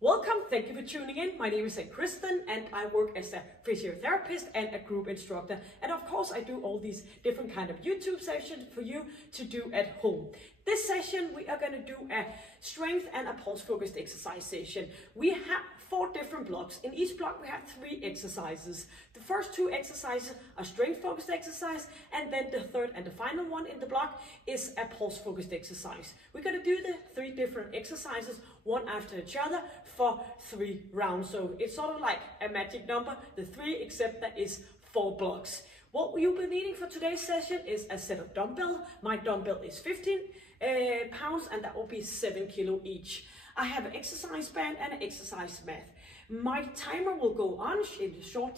Welcome, thank you for tuning in. My name is Kristen and I work as a physiotherapist and a group instructor. And of course I do all these different kind of YouTube sessions for you to do at home. This session we are going to do a strength and a pulse focused exercise session. We have 4 different blocks. In each block we have 3 exercises. The first 2 exercises are strength focused exercise, and then the third and the final one in the block is a pulse focused exercise. We're going to do the 3 different exercises one after each other for 3 rounds. So it's sort of like a magic number, the 3, except that is 4 blocks. What you'll be needing for today's session is a set of dumbbells. My dumbbell is 15 pounds and that will be 7 kilo each. I have an exercise band and an exercise mat. My timer will go on in a short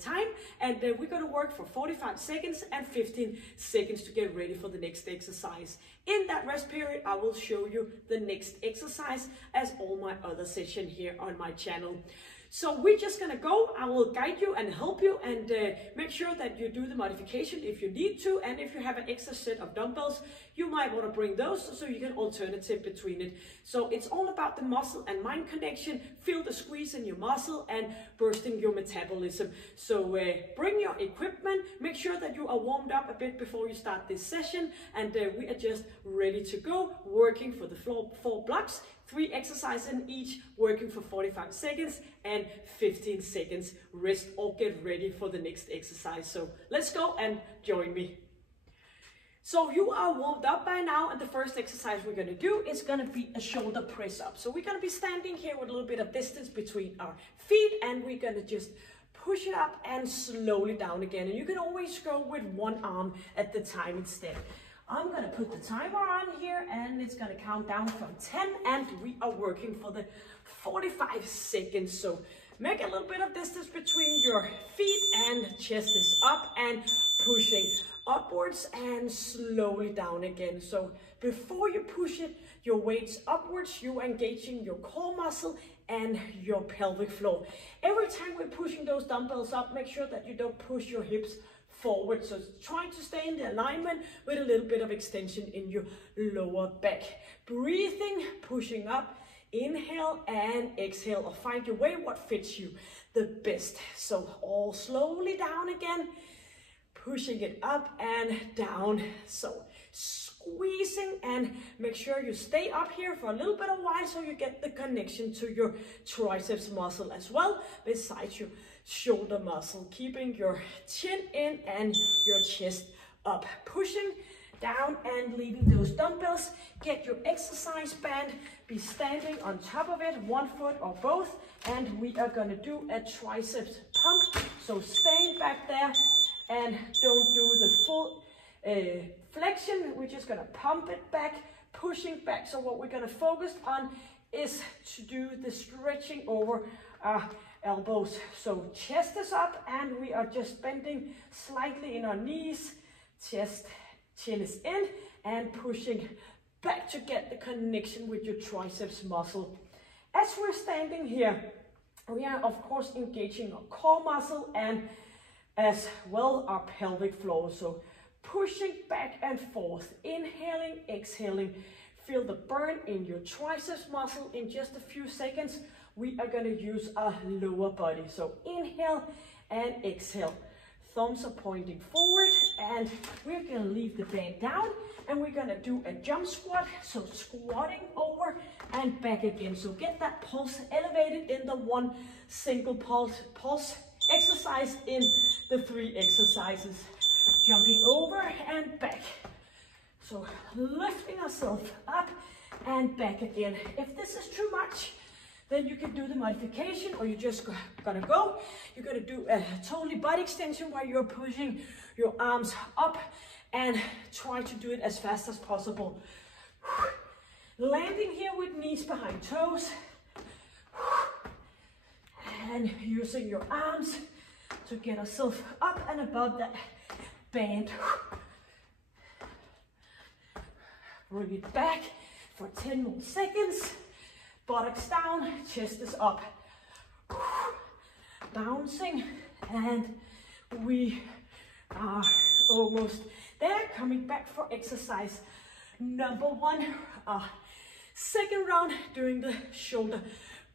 time, and we're going to work for 45 seconds and 15 seconds to get ready for the next exercise. In that rest period, I will show you the next exercise as all my other sessions here on my channel. So we're just gonna go. I will guide you and help you and make sure that you do the modification if you need to. And if you have an extra set of dumbbells, you might want to bring those so you can alternative between it. So it's all about the muscle and mind connection. Feel the squeeze in your muscle and bursting your metabolism. So bring your equipment. Make sure that you are warmed up a bit before you start this session. And we are just ready to go, working for the 4 blocks. 3 exercises in each, working for 45 seconds and 15 seconds rest or get ready for the next exercise. So let's go and join me. So you are warmed up by now, and the first exercise we're going to do is going to be a shoulder press up. So we're going to be standing here with a little bit of distance between our feet, and we're going to just push it up and slowly down again. And you can always go with one arm at the time instead. I'm going to put the timer on here and it's going to count down from 10, and we are working for the 45 seconds. So make a little bit of distance between your feet, and chest is up and pushing upwards and slowly down again. So before you push it, your weights upwards, you're engaging your core muscle and your pelvic floor. Every time we're pushing those dumbbells up, make sure that you don't push your hips forward. So trying to stay in the alignment with a little bit of extension in your lower back. Breathing, pushing up, inhale and exhale, or find your way what fits you the best. So all slowly down again, pushing it up and down. So squeezing, and make sure you stay up here for a little bit of while so you get the connection to your triceps muscle as well, besides your shoulder muscle, keeping your chin in and your chest up, pushing down and leaving those dumbbells. Get your exercise band, be standing on top of it, 1 foot or both, and we are going to do a triceps pump. So staying back there and don't do the full flexion. We're just going to pump it back, pushing back. So what we're going to focus on is to do the stretching over our elbows. So chest is up and we are just bending slightly in our knees, chest, chin is in, and pushing back to get the connection with your triceps muscle. As we're standing here, we are of course engaging our core muscle and as well our pelvic floor. So pushing back and forth, inhaling, exhaling. Feel the burn in your triceps muscle. In just a few seconds we are going to use our lower body. So inhale and exhale. Thumbs are pointing forward, and we're going to leave the band down, and we're going to do a jump squat. So squatting over and back again. So get that pulse elevated in the 1 single pulse exercise in the 3 exercises. Jumping over and back. So lifting ourselves up and back again. If this is too much, then you can do the modification, or you're just gonna go. You're gonna do a totally body extension where you're pushing your arms up and try to do it as fast as possible. Landing here with knees behind toes. And using your arms to get ourselves up and above that band. Bring it back for 10 more seconds. Buttocks down, chest is up. Bouncing, and we are almost there. Coming back for exercise number 1. Second round, doing the shoulder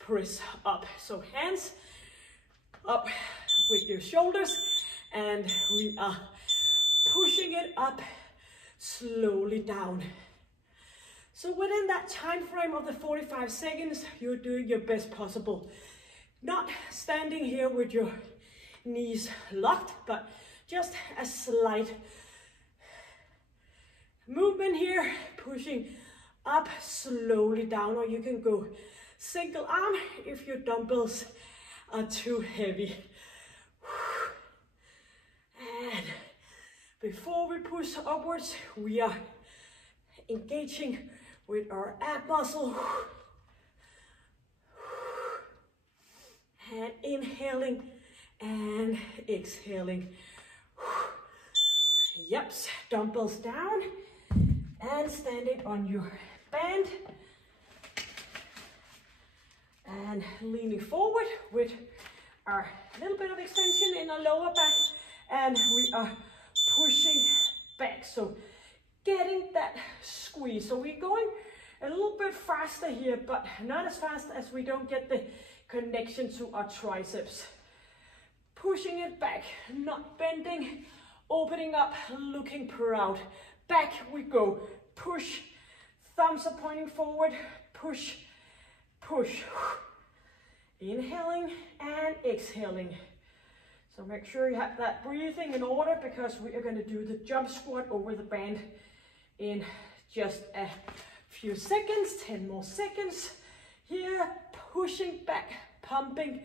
press up. So hands up with your shoulders, and we are pushing it up, slowly down. So within that time frame of the 45 seconds, you're doing your best possible. Not standing here with your knees locked, but just a slight movement here, pushing up, slowly down, or you can go single arm if your dumbbells are too heavy. And before we push upwards, we are engaging with our ab muscle. And inhaling and exhaling. Yep, dumbbells down and standing on your band. And leaning forward with our little bit of extension in our lower back. And we are pushing back. So getting that squeeze. So we're going a little bit faster here, but not as fast as we don't get the connection to our triceps. Pushing it back, not bending, opening up, looking proud. Back we go. Push, thumbs are pointing forward. Push, push. Inhaling and exhaling. So make sure you have that breathing in order, because we are going to do the jump squat over the band in just a few seconds. 10 more seconds. Here, pushing back, pumping,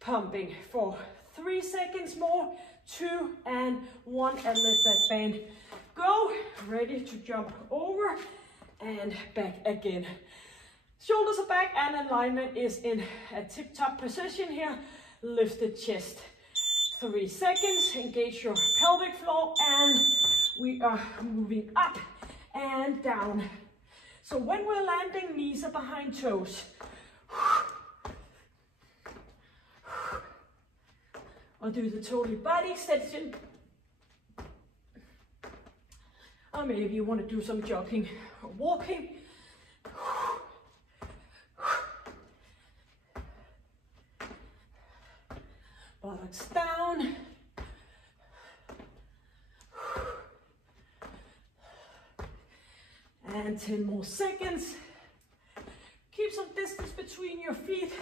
pumping for 3 seconds more, 2 and 1, and let that band go. Ready to jump over and back again. Shoulders are back and alignment is in a tip-top position here. Lift the chest. 3 seconds, engage your pelvic floor, and we are moving up and down. So when we're landing, knees are behind toes. I'll do the total body extension. Or maybe you want to do some jogging or walking. Buttocks down. And 10 more seconds. Keep some distance between your feet.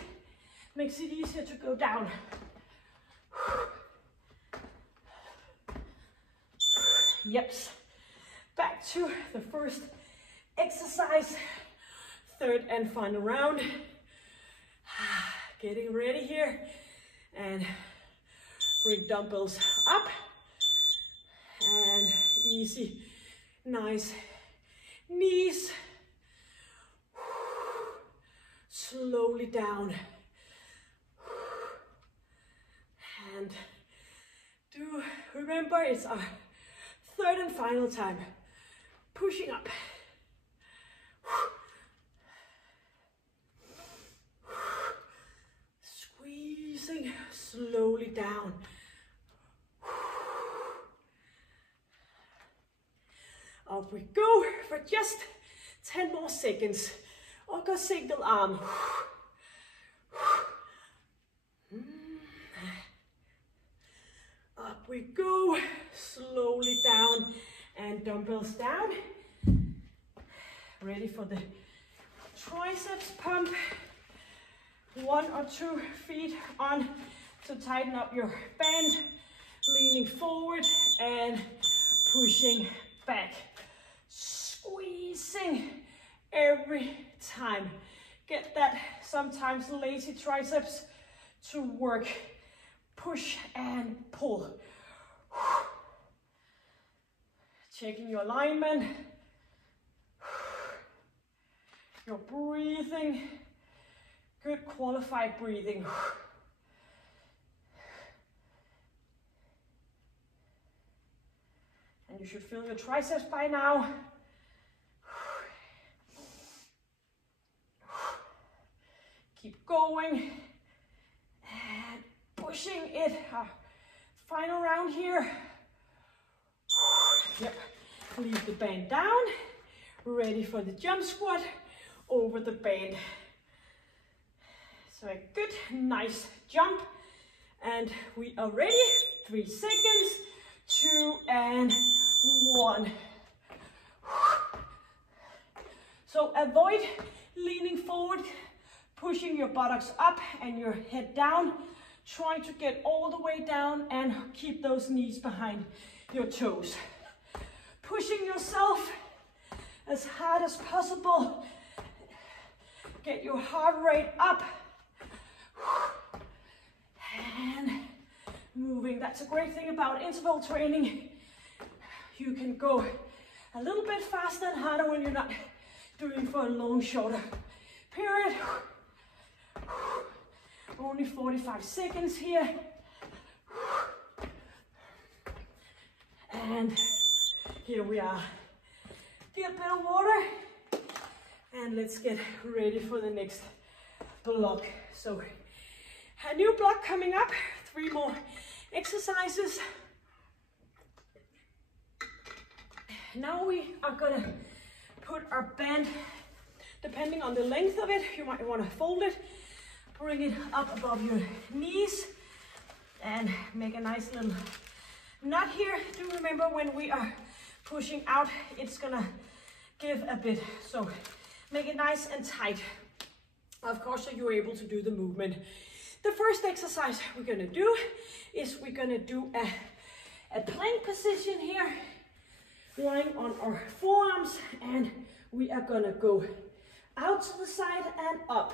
Makes it easier to go down. Yep. Back to the first exercise. Third and final round. Getting ready here. And bring dumbbells up. And easy, nice knees. Slowly down. And do remember, it's our third and final time. Pushing up. Squeezing slowly down. Up we go for just 10 more seconds. Or go single arm. Up we go, slowly down, and dumbbells down. Ready for the triceps pump. 1 or 2 feet on to tighten up your band. Leaning forward and pushing back. Squeezing every time. Get that sometimes lazy triceps to work. Push and pull. Checking your alignment. Your breathing. Good qualified breathing. And you should feel your triceps by now. Keep going. And pushing it. Final round here. Yep. Leave the band down. Ready for the jump squat over the band. So a good, nice jump. And we are ready. 3 seconds, 2 and 1. So avoid leaning forward, pushing your buttocks up and your head down. Try to get all the way down and keep those knees behind your toes. Pushing yourself as hard as possible. Get your heart rate up. And moving. That's a great thing about interval training. You can go a little bit faster and harder when you're not doing for a long, shorter period. Only 45 seconds here. And here we are. Get a bit of water. And let's get ready for the next block. So a new block coming up. 3 more exercises. Now we are gonna put our band, depending on the length of it, you might want to fold it, bring it up above your knees, and make a nice little knot here. Do remember when we are pushing out, it's gonna give a bit, so make it nice and tight, of course, so you're able to do the movement. The first exercise we're gonna do is we're gonna do a plank position here, lying on our forearms, and we are gonna go out to the side and up.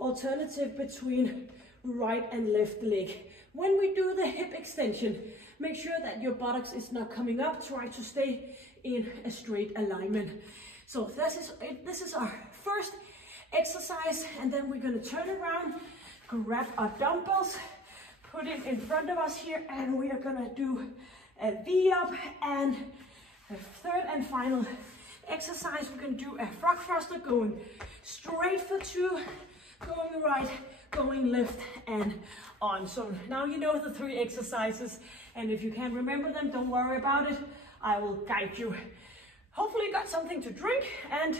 Alternative between right and left leg. When we do the hip extension, make sure that your buttocks is not coming up. Try to stay in a straight alignment. So this is our first exercise, and then we're gonna turn around, grab our dumbbells, put it in front of us here, and we are gonna do a V up, and the third and final exercise, we're going to do a frog thruster, going straight for 2, going right, going left, and on. So now you know the 3 exercises, and if you can't remember them, don't worry about it. I will guide you. Hopefully you got something to drink, and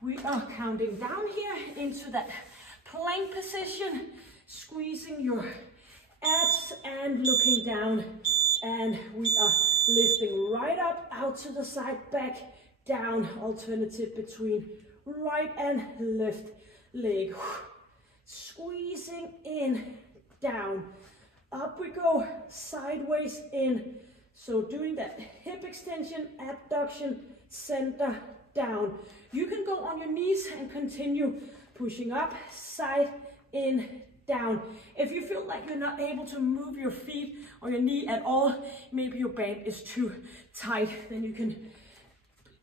we are counting down here into that plank position, squeezing your abs and looking down, and we are lifting right up, out to the side, back, down. Alternative between right and left leg. Squeezing in, down. Up we go, sideways in. So doing that hip extension, abduction, center, down. You can go on your knees and continue pushing up, side, in, down. If you feel like you're not able to move your feet or your knee at all, maybe your band is too tight, then you can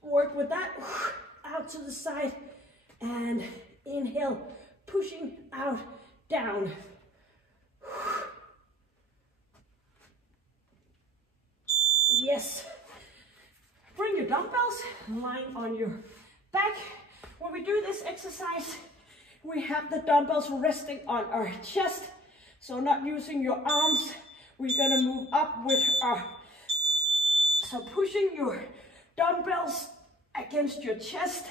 work with that. Out to the side and inhale, pushing out, down. Yes. Bring your dumbbells, lying on your back. When we do this exercise, we have the dumbbells resting on our chest, so not using your arms. We're gonna move up with so pushing your dumbbells against your chest,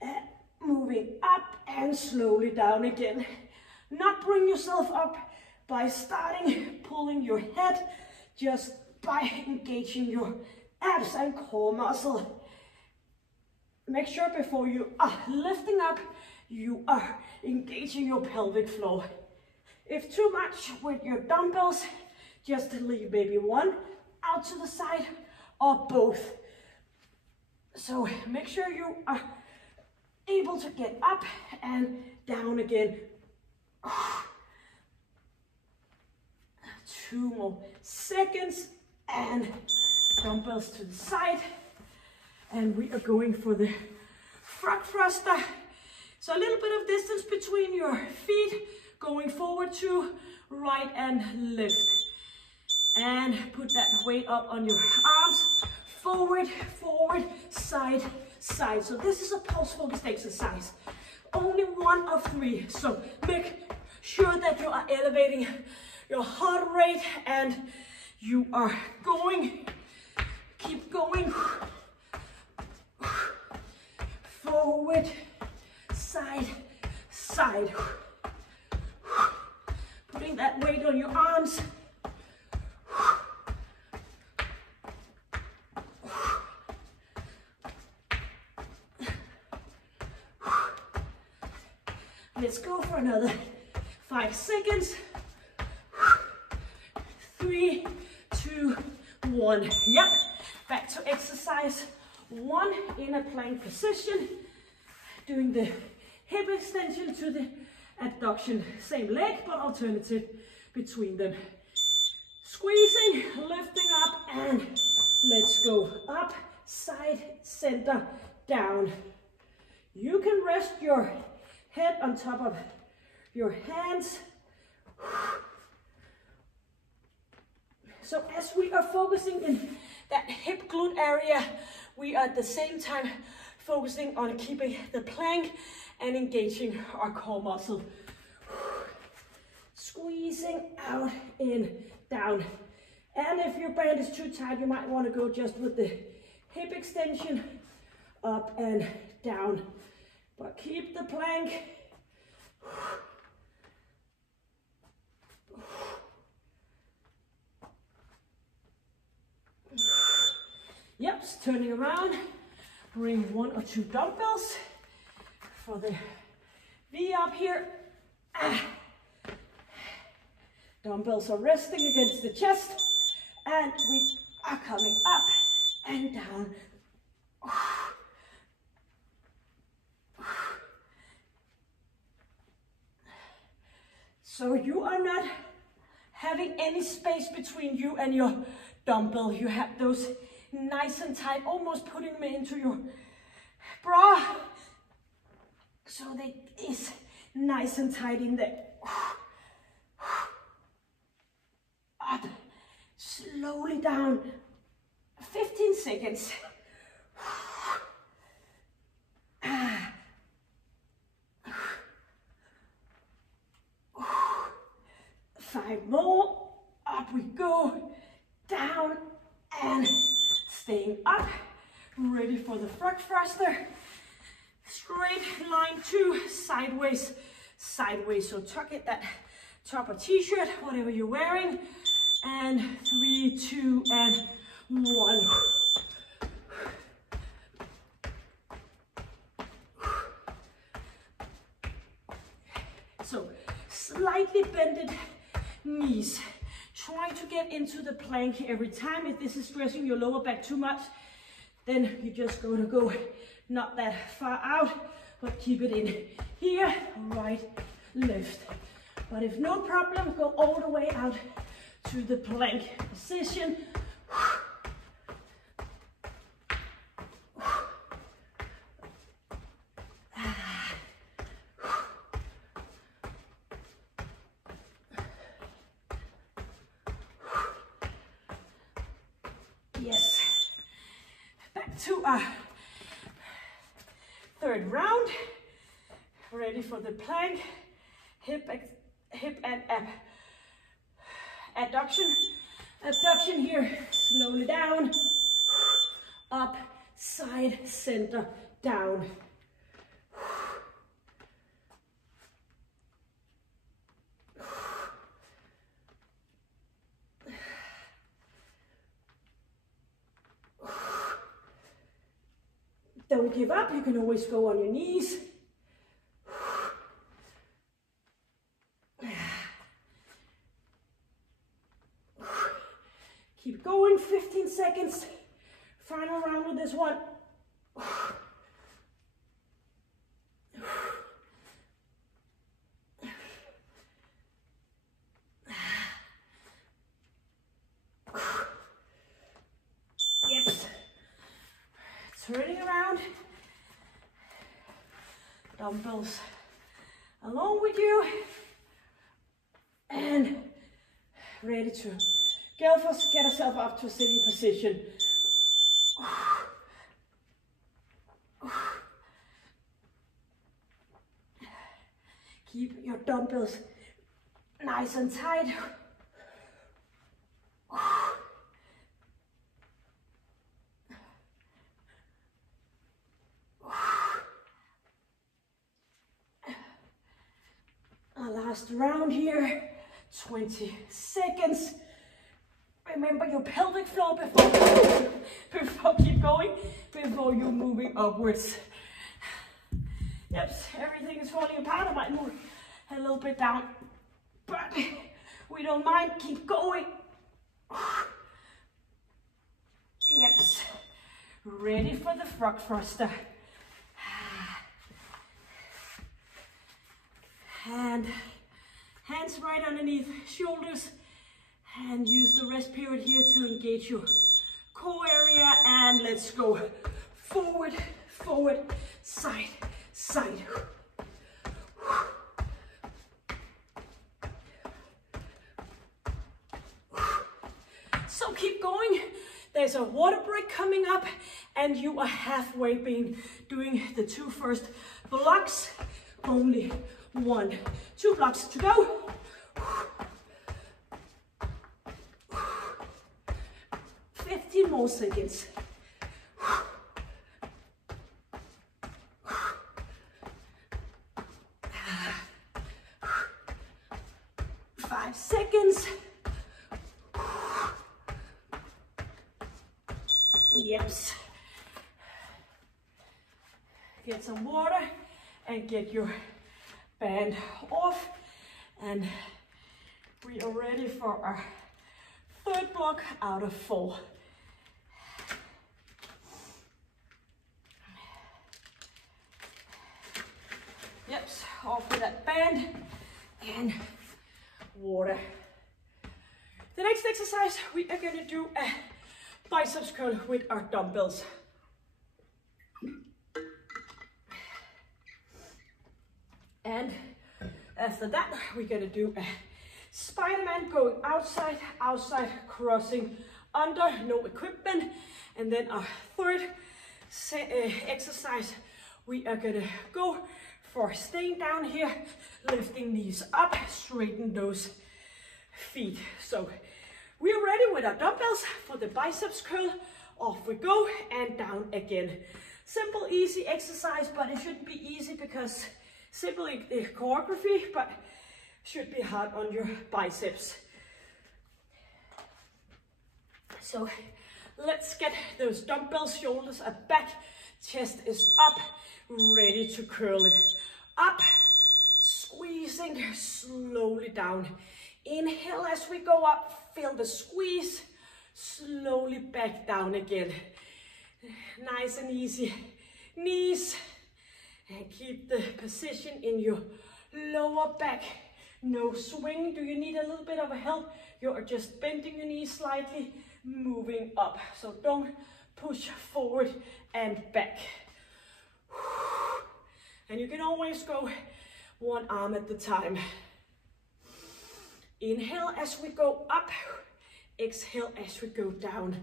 and moving up and slowly down again. Not bring yourself up by starting pulling your head, just by engaging your abs and core muscle. Make sure before you are lifting up, you are engaging your pelvic floor. If too much with your dumbbells, just leave maybe one out to the side or both. So make sure you are able to get up and down again. 2 more seconds, and dumbbells to the side. And we are going for the frog thruster. So a little bit of distance between your feet, going forward to right and left. And put that weight up on your arms, forward, forward, side, side. So this is a pulse focused exercise. Only 1 of 3. So make sure that you are elevating your heart rate and you are going. Keep going. Forward, side, side. weight on your arms. Let's go for another 5 seconds. 3, 2, 1. Yep, back to exercise 1 in a plank position. Doing the hip extension to the abduction. Same leg, but alternative between them. Squeezing, lifting up, and let's go. Up, side, center, down. You can rest your head on top of your hands. So as we are focusing in that hip glute area, we are at the same time focusing on keeping the plank and engaging our core muscle. Squeezing out, in, down. And if your band is too tight, you might want to go just with the hip extension, up and down. But keep the plank. Yep, turning around. Bring 1 or 2 dumbbells for the V up here. Dumbbells are resting against the chest, and we are coming up and down. So you are not having any space between you and your dumbbell. You have those nice and tight, almost putting them into your bra. So they is nice and tight in there. Up, slowly down, 15 seconds. 5 more, up we go, down and staying up, ready for the frog thruster. Straight line 2, sideways, sideways. So tuck it, that top of t-shirt, whatever you're wearing. And 3, 2, and 1. So slightly bended knees. Try to get into the plank every time. If this is stressing your lower back too much, then you're just going to go not that far out, but keep it in here, right, left. But if no problem, go all the way out to the plank position. Yes. Back to our 3rd round. Ready for the plank. Hip and adduction. Abduction here. Slowly down. Up, side, center, down. Don't give up, you can always go on your knees. Keep going, 15 seconds. Final round with this one. Turning around, dumbbells along with you, and ready to get yourself up to a sitting position. Keep your dumbbells nice and tight. Last round here, 20 seconds. Remember your pelvic floor before keep going, before you're moving upwards. Yep, everything is falling apart. I might move a little bit down, but we don't mind. Keep going. Yep. Ready for the frog thruster. And hands right underneath shoulders. And use the rest period here to engage your core area. And let's go forward, forward, side, side. So keep going. There's a water break coming up, and you are halfway being doing the 2 first blocks. Only 1, 2 blocks to go. 15 more seconds. 5 seconds. Yes. Get some water and get your band off, and we are ready for our 3rd block out of 4. Yep, off with that band and water. The next exercise, we are going to do a biceps curl with our dumbbells. And after that, we're going to do a Spider-Man, going outside, outside, crossing under, no equipment. And then our 3rd exercise, we are going to go for staying down here, lifting knees up, straighten those feet. So we're ready with our dumbbells for the biceps curl. Off we go and down again. Simple, easy exercise, but it shouldn't be easy because simply the choreography, but should be hard on your biceps. So let's get those dumbbells, shoulders are back, chest is up, ready to curl it up, squeezing slowly down. Inhale as we go up, feel the squeeze, slowly back down again. Nice and easy. Knees, and keep the position in your lower back. No swing. Do you need a little bit of a help? You are just bending your knees slightly, moving up. So don't push forward and back. And you can always go one arm at the time. Inhale as we go up, exhale as we go down.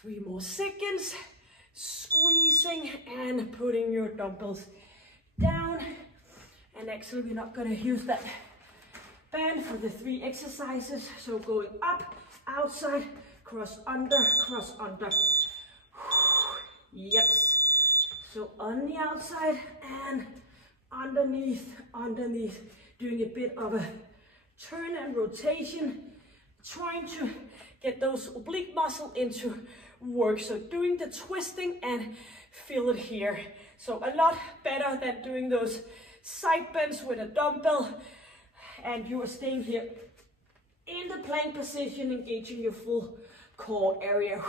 3 more seconds, squeezing and putting your dumbbells down. And actually we're not gonna use that band for the 3 exercises. So going up, outside, cross under, cross under. Yes. So on the outside and underneath, doing a bit of a turn and rotation, trying to get those oblique muscle into work. So doing the twisting and feel it here. So a lot better than doing those side bends with a dumbbell, and you are staying here in the plank position, engaging your full core area.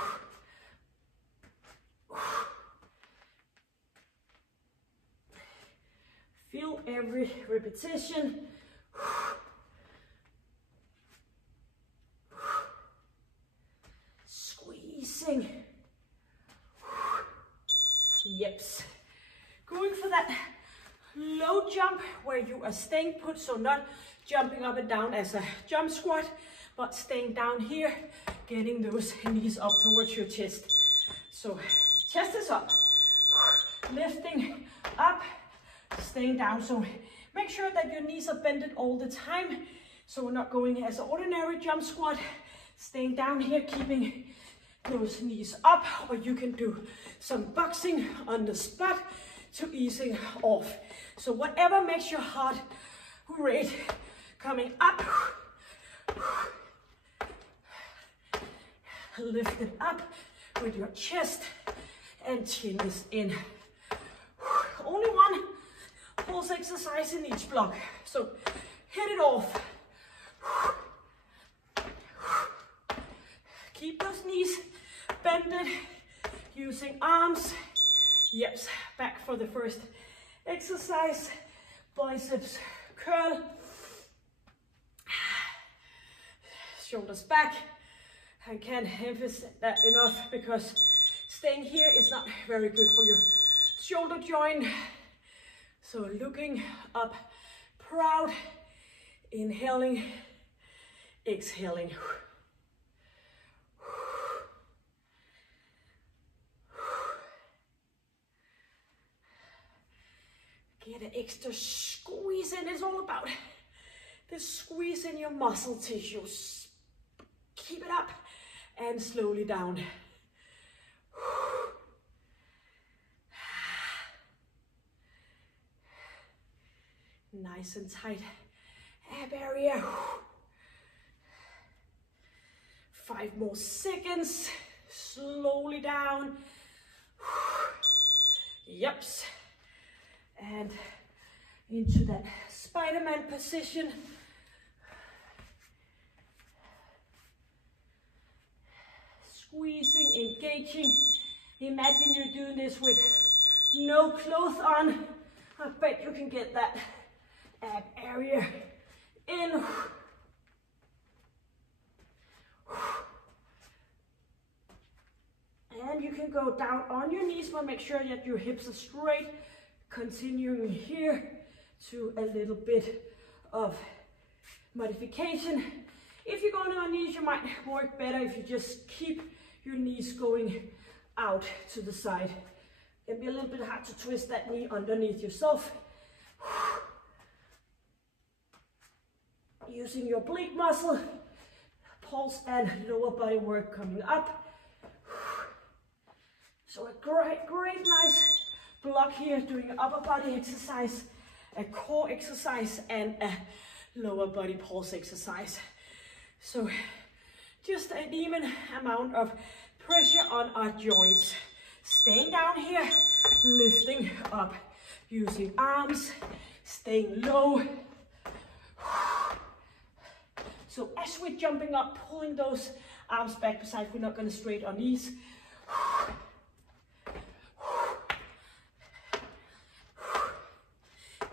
Feel every repetition. Squeezing. Yeps. Going for that low jump where you are staying put, so not jumping up and down as a jump squat, but staying down here, getting those knees up towards your chest. So chest is up, lifting up, staying down. So make sure that your knees are bended all the time. So we're not going as an ordinary jump squat, staying down here, keeping those knees up, or you can do some boxing on the spot to easing off So whatever makes your heart rate coming up, lift it up with your chest and chin is in. Only one pulse exercise in each block, so hit it off. Keep those knees bended, using arms. Yep, back for the first exercise. Biceps curl. Shoulders back. I can't emphasize that enough because staying here is not very good for your shoulder joint. So looking up, proud, inhaling, exhaling. Get an extra squeeze in. It's all about the squeeze in your muscle tissues. Keep it up and slowly down. Nice and tight ab area. 5 more seconds. Slowly down. Yep. And into that Spider-Man position. Squeezing, engaging. Imagine you're doing this with no clothes on. I bet you can get that ab area in. And you can go down on your knees, but make sure that your hips are straight. Continuing here to a little bit of modification. If you're going on knees, you might work better if you just keep your knees going out to the side. It'll be a little bit hard to twist that knee underneath yourself. Using your oblique muscle, pulse and lower body work coming up. So a great, nice block here, doing an upper body exercise, a core exercise, and a lower body pulse exercise. So just an even amount of pressure on our joints. Staying down here, lifting up, using arms, staying low. So as we're jumping up, pulling those arms back beside, we're not going to straight our knees.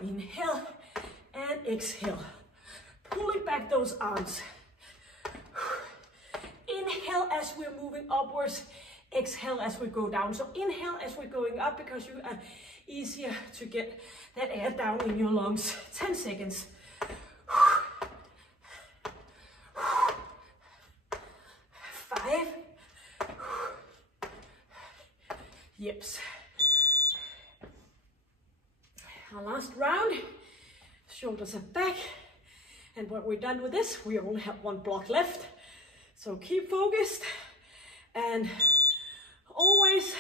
Inhale and exhale. Pulling back those arms. Inhale as we're moving upwards. Exhale as we go down. So inhale as we're going up because you are easier to get that air down in your lungs. 10 seconds. 5. Yep. Our last round, shoulders are back, and when we're done with this, we only have 1 block left. So keep focused, and always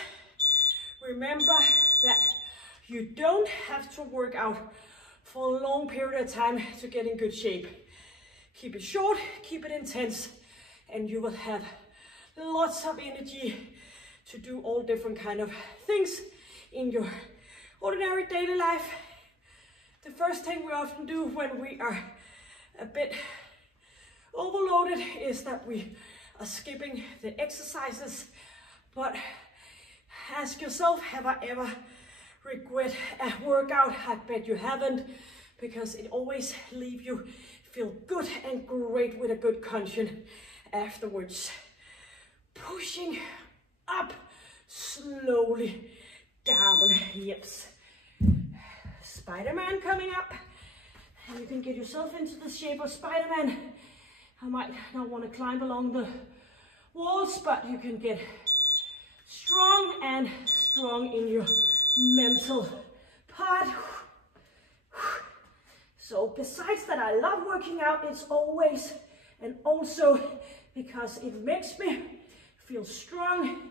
remember that you don't have to work out for a long period of time to get in good shape. Keep it short, keep it intense, and you will have lots of energy to do all different kind of things in your ordinary daily life. The first thing we often do when we are a bit overloaded is that we are skipping the exercises. But ask yourself, have I ever regret a workout? I bet you haven't, because it always leaves you feel good and great with a good conscience afterwards. Pushing up, slowly down. Yes. Spider-Man coming up, and you can get yourself into the shape of Spider-Man. I might not want to climb along the walls, but you can get strong and strong in your mental part. So besides that, I love working out. It's always and also because it makes me feel strong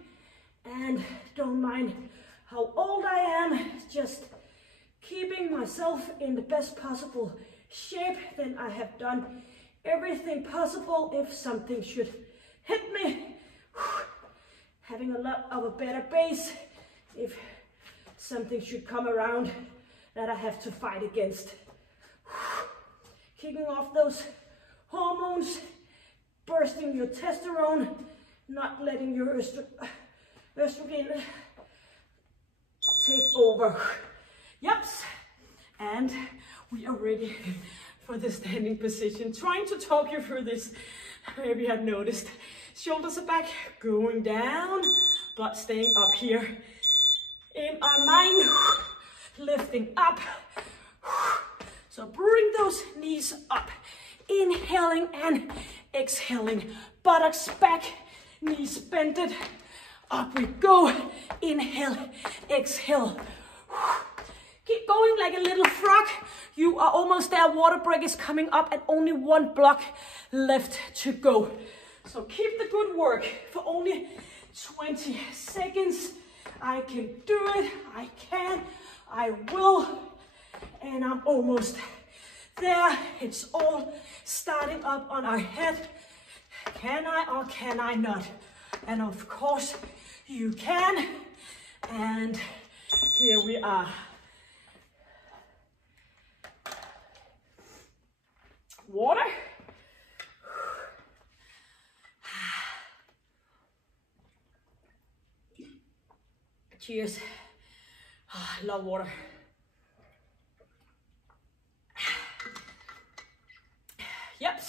and don't mind how old I am, just keeping my myself in the best possible shape, then I have done everything possible if something should hit me. Having a lot of a better base if something should come around that I have to fight against. Kicking off those hormones, bursting your testosterone, not letting your estrogen take over. Yups, and we are ready for the standing position. Trying to talk you through this, maybe you have noticed. Shoulders are back, going down, but staying up here. In our mind, lifting up. So bring those knees up. Inhaling and exhaling. Buttocks back, knees bended. Up we go. Inhale, exhale. Keep going like a little frog. You are almost there. Water break is coming up and only one block left to go. So keep the good work for only 20 seconds. I can do it. I can. I will. And I'm almost there. It's all starting up on our head. Can I or can I not? And of course you can. And here we are. Water. Cheers. I love water. Yep.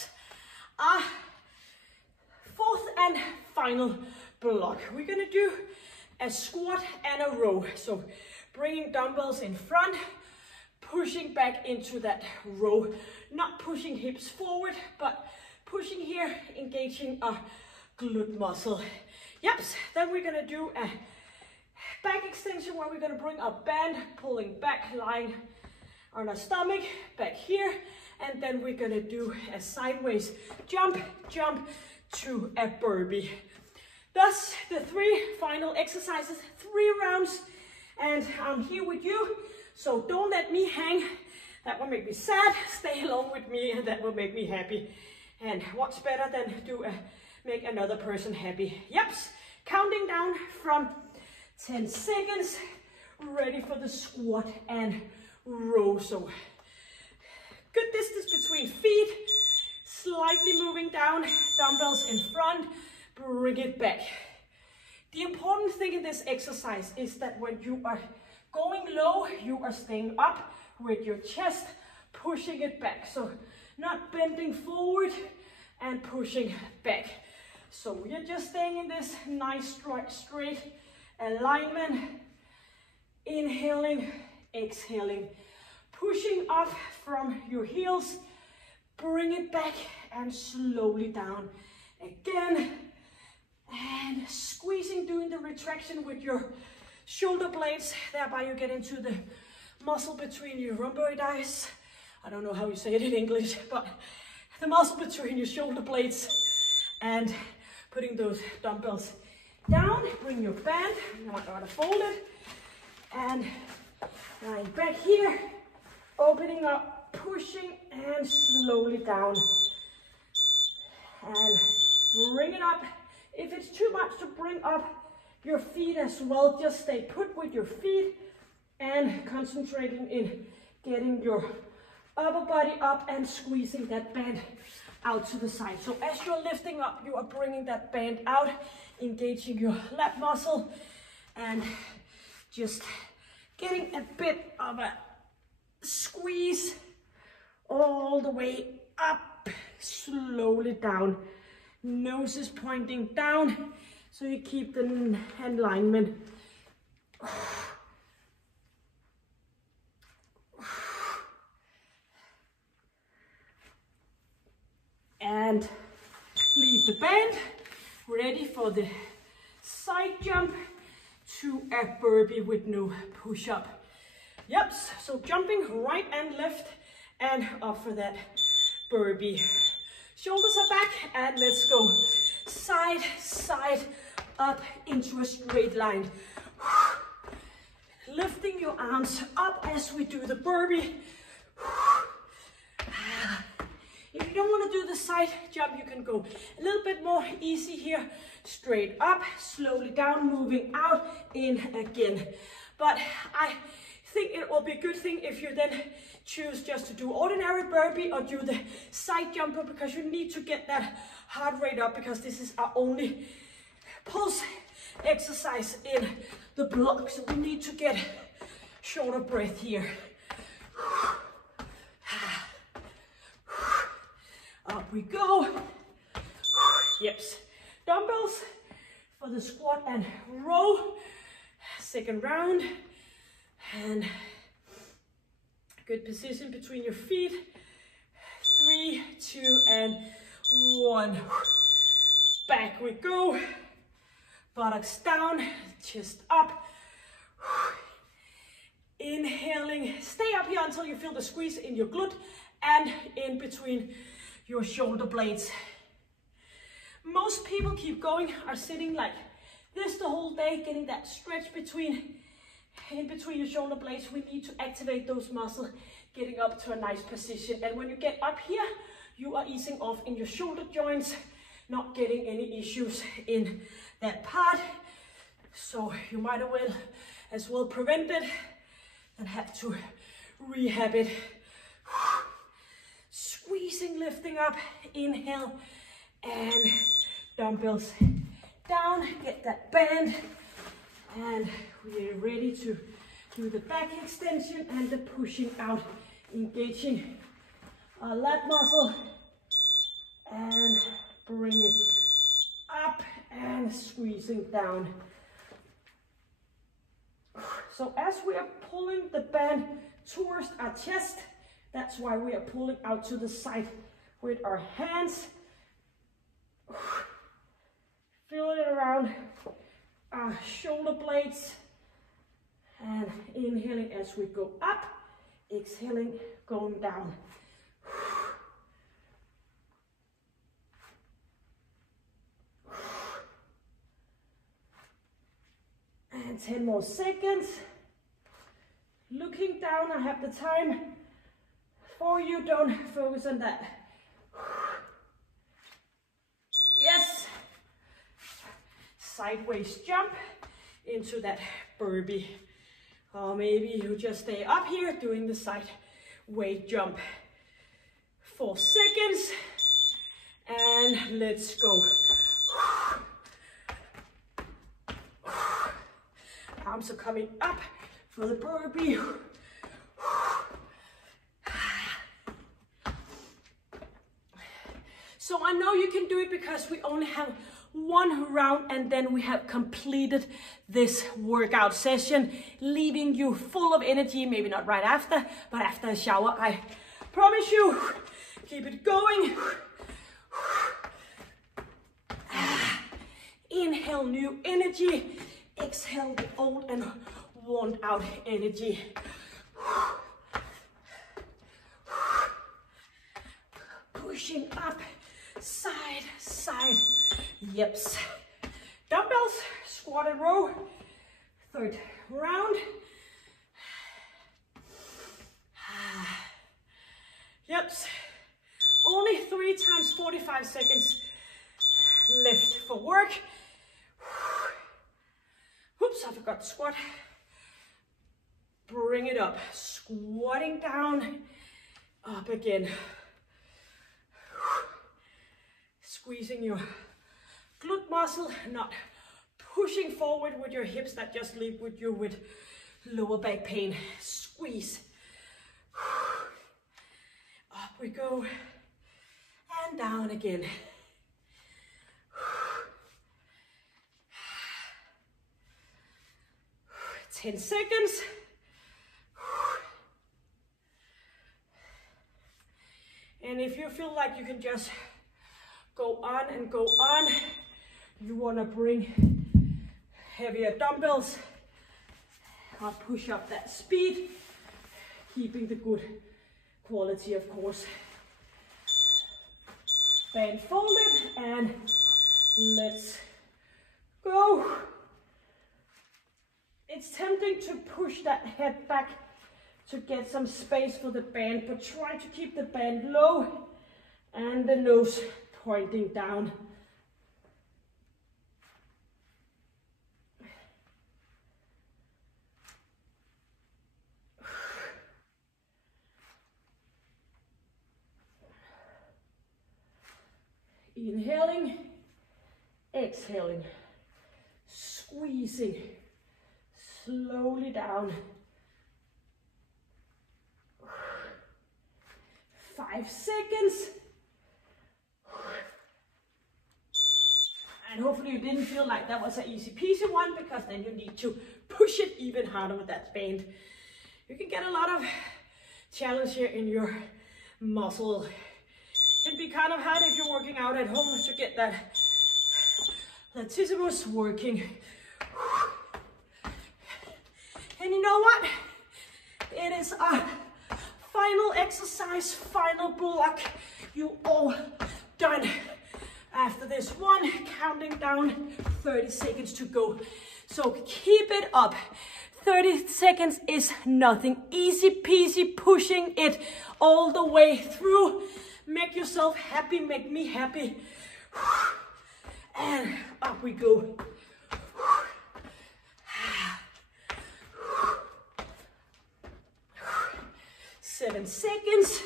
Fourth and final block. We're gonna do a squat and a row. So bringing dumbbells in front, pushing back into that row. Not pushing hips forward, but pushing here, engaging our glute muscle. Yep. Then we're gonna do a back extension where we're gonna bring our band, pulling back, lying on our stomach, back here. And then we're gonna do a sideways jump to a burpee. Thus, the 3 final exercises, 3 rounds, and I'm here with you. So don't let me hang. That will make me sad. Stay along with me, and that will make me happy. And what's better than to make another person happy? Yep. Counting down from 10 seconds. Ready for the squat and row. So good distance between feet, slightly moving down, dumbbells in front, bring it back. The important thing in this exercise is that when you are going low, you are staying up with your chest, pushing it back. So not bending forward and pushing back. So we are just staying in this nice straight alignment. Inhaling, exhaling. Pushing up from your heels, bring it back and slowly down again. And squeezing, doing the retraction with your shoulder blades, thereby you get into the muscle between your rhomboids. I don't know how you say it in English, but the muscle between your shoulder blades. And putting those dumbbells down, bring your band, now I gotta fold it, and lying back here. Opening up, pushing, and slowly down. And bring it up. If it's too much to bring up your feet as well, just stay put with your feet and concentrating in getting your upper body up and squeezing that band out to the side. So as you're lifting up, you are bringing that band out, engaging your lat muscle, and just getting a bit of a squeeze all the way up, slowly down. Nose is pointing down, so you keep the hand alignment. And leave the band, ready for the side jump to a burpee with no push-up. Yep, so jumping right and left and up for that burpee. Shoulders are back and let's go side, up into a straight line. lifting your arms up as we do the burpee. If you don't want to do the side jump, you can go a little bit more easy here. Straight up, slowly down, moving out, in again. But I think it will be a good thing if you then choose just to do ordinary burpee or do the side jumper, because you need to get that heart rate up, because this is our only pulse exercise in the block. So we need to get shorter breath here. Up we go. Yep. Dumbbells for the squat and row. Second round. And good position between your feet. 3, 2, and 1. Back we go. Buttocks down, chest up. Inhaling. Stay up here until you feel the squeeze in your glute and in between your shoulder blades. Most people keep going, are sitting like this the whole day, getting that stretch in between your shoulder blades. We need to activate those muscles, getting up to a nice position. And when you get up here, you are easing off in your shoulder joints, not getting any issues in that part. So you might as well prevent it than have to rehab it. Squeezing, lifting up, inhale, and dumbbells down, get that bend, and we are ready to do the back extension and the pushing out, engaging our lat muscle, and bring it up and squeezing down. So as we are pulling the band towards our chest, that's why we are pulling out to the side with our hands. Feeling it around our shoulder blades. And inhaling as we go up, exhaling, going down. And 10 more seconds. Looking down, I have the time for you, don't focus on that. Yes. Sideways jump into that burpee. Or maybe you just stay up here doing the sideways jump. 4 seconds. And let's go. Arms are coming up for the burpee. So I know you can do it because we only have one round and then we have completed this workout session, leaving you full of energy, maybe not right after, but after a shower, I promise you. Keep it going. Inhale new energy, exhale the old and worn out energy. Pushing up, side, side. Yeps. Dumbbells, squat and row. Third round. Yeps. Only 3 times 45 seconds left for work. Whoops, I forgot to squat. Bring it up. Squatting down. Up again. Squeezing your glute muscle, not pushing forward with your hips that just leave with you with lower back pain. Squeeze. Up we go. And down again. 10 seconds. And if you feel like you can just go on and go on, you want to bring heavier dumbbells. I'll push up that speed, keeping the good quality, of course. Band folded, and let's go. It's tempting to push that head back to get some space for the band, but try to keep the band low and the nose pointing down. Inhaling, exhaling, squeezing slowly down. 5 seconds. And hopefully you didn't feel like that was an easy peasy one, because then you need to push it even harder with that band. You can get a lot of challenge here in your muscle. It can be kind of hard if you're working out at home to get that latissimus working. And you know what? It is a final exercise, final block. You all done. After this one, counting down, 30 seconds to go. So keep it up. 30 seconds is nothing. Easy peasy, pushing it all the way through. Make yourself happy, make me happy. And up we go. 7 seconds.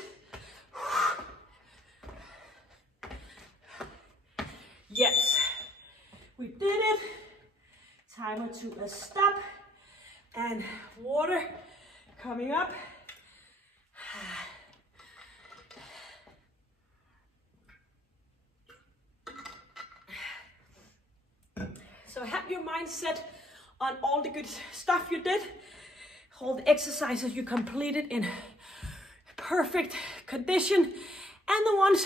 Yes, we did it. Timer to a stop. And water coming up. So have your mind set on all the good stuff you did, all the exercises you completed in perfect condition, and the ones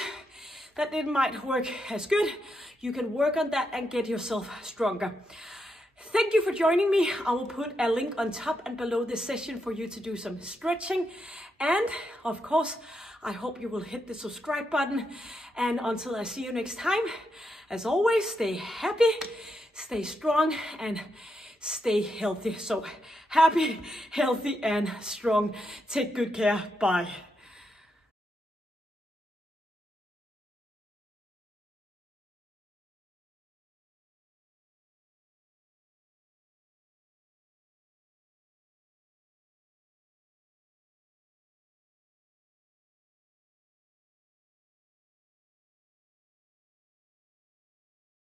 that didn't might work as good. You can work on that and get yourself stronger. Thank you for joining me. I will put a link on top and below this session for you to do some stretching. And of course, I hope you will hit the subscribe button. And until I see you next time, as always, stay happy, stay strong, and stay healthy. So happy, healthy, and strong. Take good care. Bye.